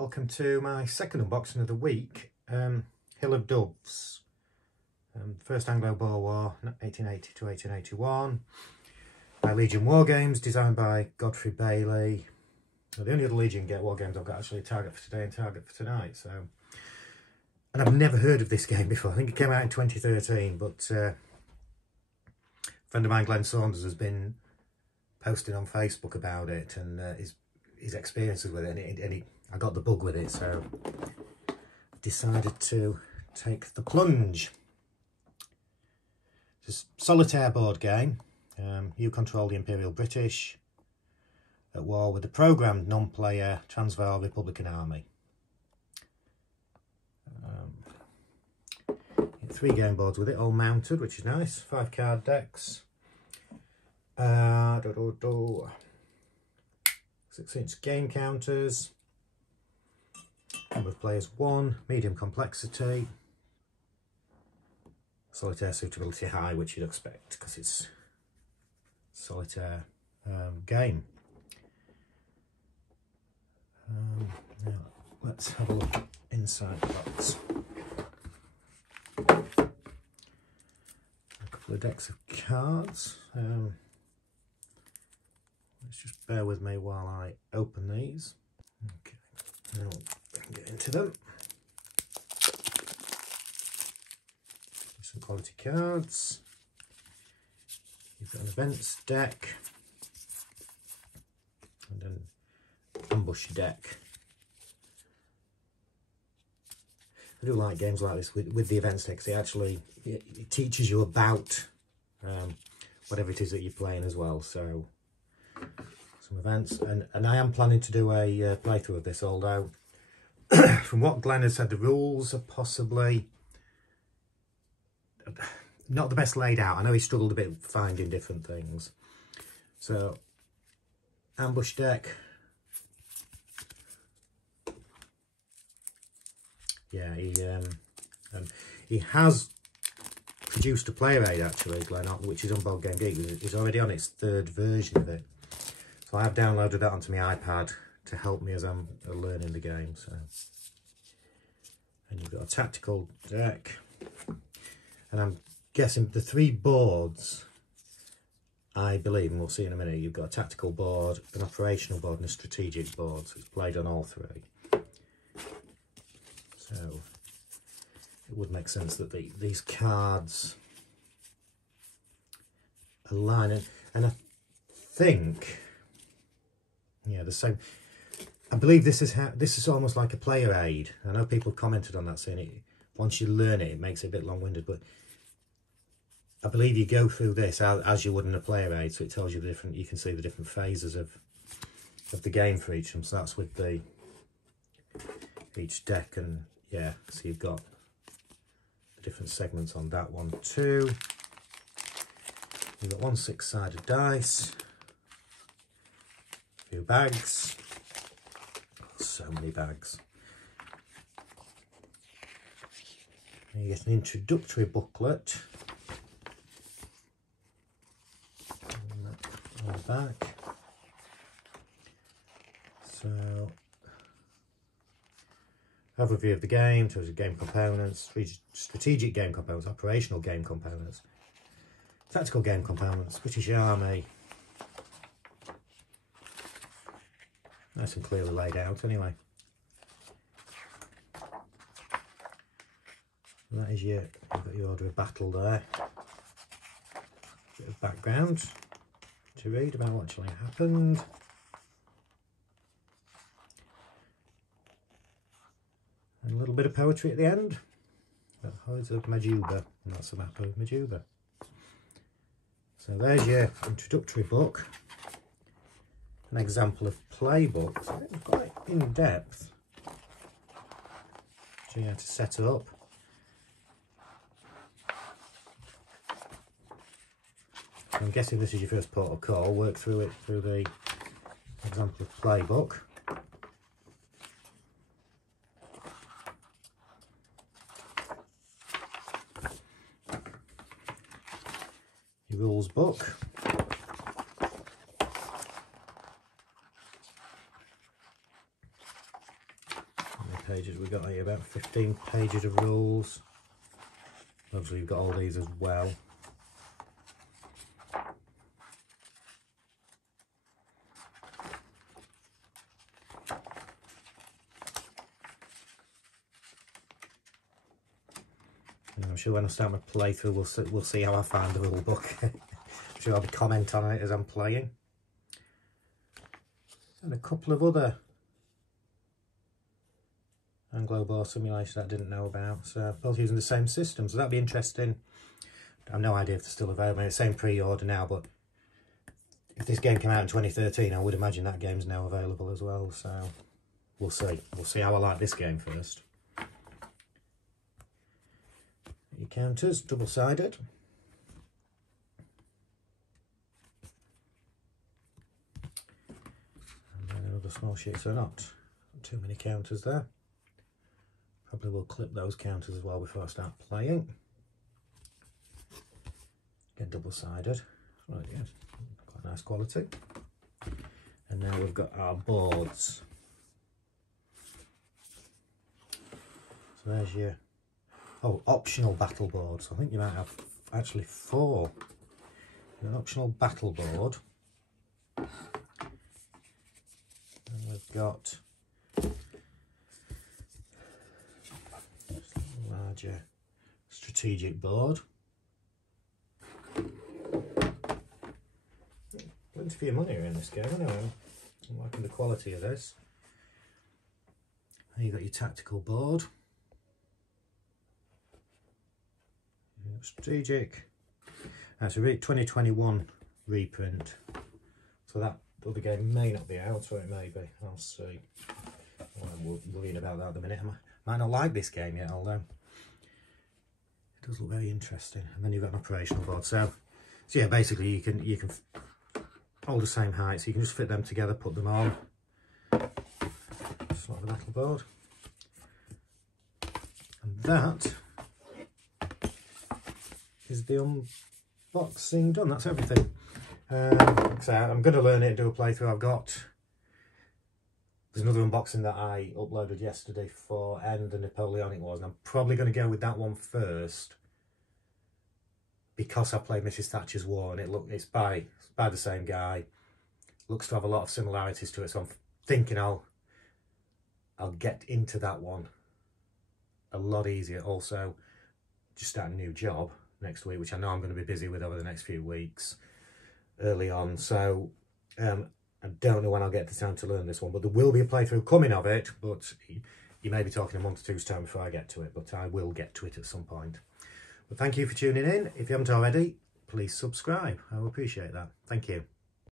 Welcome to my second unboxing of the week, Hill of Doves. First Anglo-Boer War, 1880 to 1881. By Legion War Games, designed by Godfrey Bailey. The only other Legion War Games I've got actually Target for Today and Target for Tonight. And I've never heard of this game before. I think it came out in 2013, but a friend of mine, Glenn Saunders, has been posting on Facebook about it and his experiences with it, and I got the bug with it, so I decided to take the plunge. It's a solitaire board game. You control the Imperial British at war with the programmed non-player Transvaal Republican Army. 3 game boards with it, all mounted, which is nice. 5 card decks. 6-inch game counters. Number of players 1. Medium complexity. Solitaire suitability high, which you'd expect because it's solitaire game. Now let's have a look inside the box. A couple of decks of cards. Let's just bear with me while I open these. Okay, now we can get into them. Some quality cards. You've got an events deck and an ambush deck. I do like games like this with the events deck. It teaches you about whatever it is that you're playing as well. So some events, and I am planning to do a playthrough of this, although from what Glenn has said, the rules are possibly not the best laid out. I know he struggled a bit finding different things. So ambush deck, yeah, he has produced a player aid actually, Glenn, which is on Board Game Geek. It's already on its 3rd version of it, so I have downloaded that onto my iPad to help me as I'm learning the game. So, and you've got a tactical deck, and I'm guessing the 3 boards, I believe, and we'll see in a minute, you've got a tactical board, an operational board and a strategic board, so it's played on all 3. So it would make sense that these cards align, and I think, yeah, the same. I believe this is almost like a player aid. I know people commented on that, saying it, once you learn it, it makes it a bit long-winded, but I believe you go through this as you would in a player aid, so it tells you the different. You can see the different phases of the game for each of them. So that's with each deck, and yeah, so you've got the different segments on that one too. You've got 1 6-sided dice, a few bags, so many bags. And you get an introductory booklet on the back. So, overview of the game, tells you game components, strategic game components, operational game components, tactical game components, British Army. Nice and clearly laid out anyway. And that is you've got your order of battle there. Bit of background to read about what actually happened. And a little bit of poetry at the end. The Hides of Majuba, and that's a map of Majuba. So there's your introductory book. An example of playbook. So it's quite in depth. Showing you how to set it up. I'm guessing this is your first port of call. Work through it through the example of playbook. Your rules book. pages we got here? About 15 pages of rules. Obviously you've got all these as well. And I'm sure when I start my playthrough we'll see how I find the rule book. I'm sure I'll be commenting on it as I'm playing. And a couple of other Anglo-Boer simulations I didn't know about, so both using the same system, so that'd be interesting. I have no idea if they're still available. It's same pre-order now, but if this game came out in 2013, I would imagine that game's now available as well, so we'll see. We'll see how I like this game first. Your counters, double-sided. And then another small sheet, so not too many counters there. Probably will clip those counters as well before I start playing. Again, double-sided. Right, yes, quite nice quality. And now we've got our boards. So there's your optional battle boards. I think you might have actually 4. An optional battle board. And we've got larger strategic board. Plenty for your money in this game anyway. I'm liking the quality of this. Then you've got your tactical board. Strategic. That's a 2021 reprint. So that other game may not be out, or it may be. I'll see. I'm worrying about that at the minute. I might not like this game yet, although it does look very interesting. And then you've got an operational board. So yeah, basically you can hold the same height, so you can just fit them together, put them on. Just like the battle board. And that is the unboxing done. That's everything. So I'm going to learn it and do a playthrough. There's another unboxing that I uploaded yesterday for End the Napoleonic Wars, and I'm probably going to go with that one first because I played Mrs. Thatcher's War, and it's by the same guy. Looks to have a lot of similarities to it, so I'm thinking I'll get into that one a lot easier. Also, just start a new job next week, which I know I'm going to be busy with over the next few weeks early on, so I don't know when I'll get the time to learn this one, but there will be a playthrough coming of it, but you may be talking a month or two's time before I get to it, but I will get to it at some point. But thank you for tuning in. If you haven't already, please subscribe. I will appreciate that. Thank you.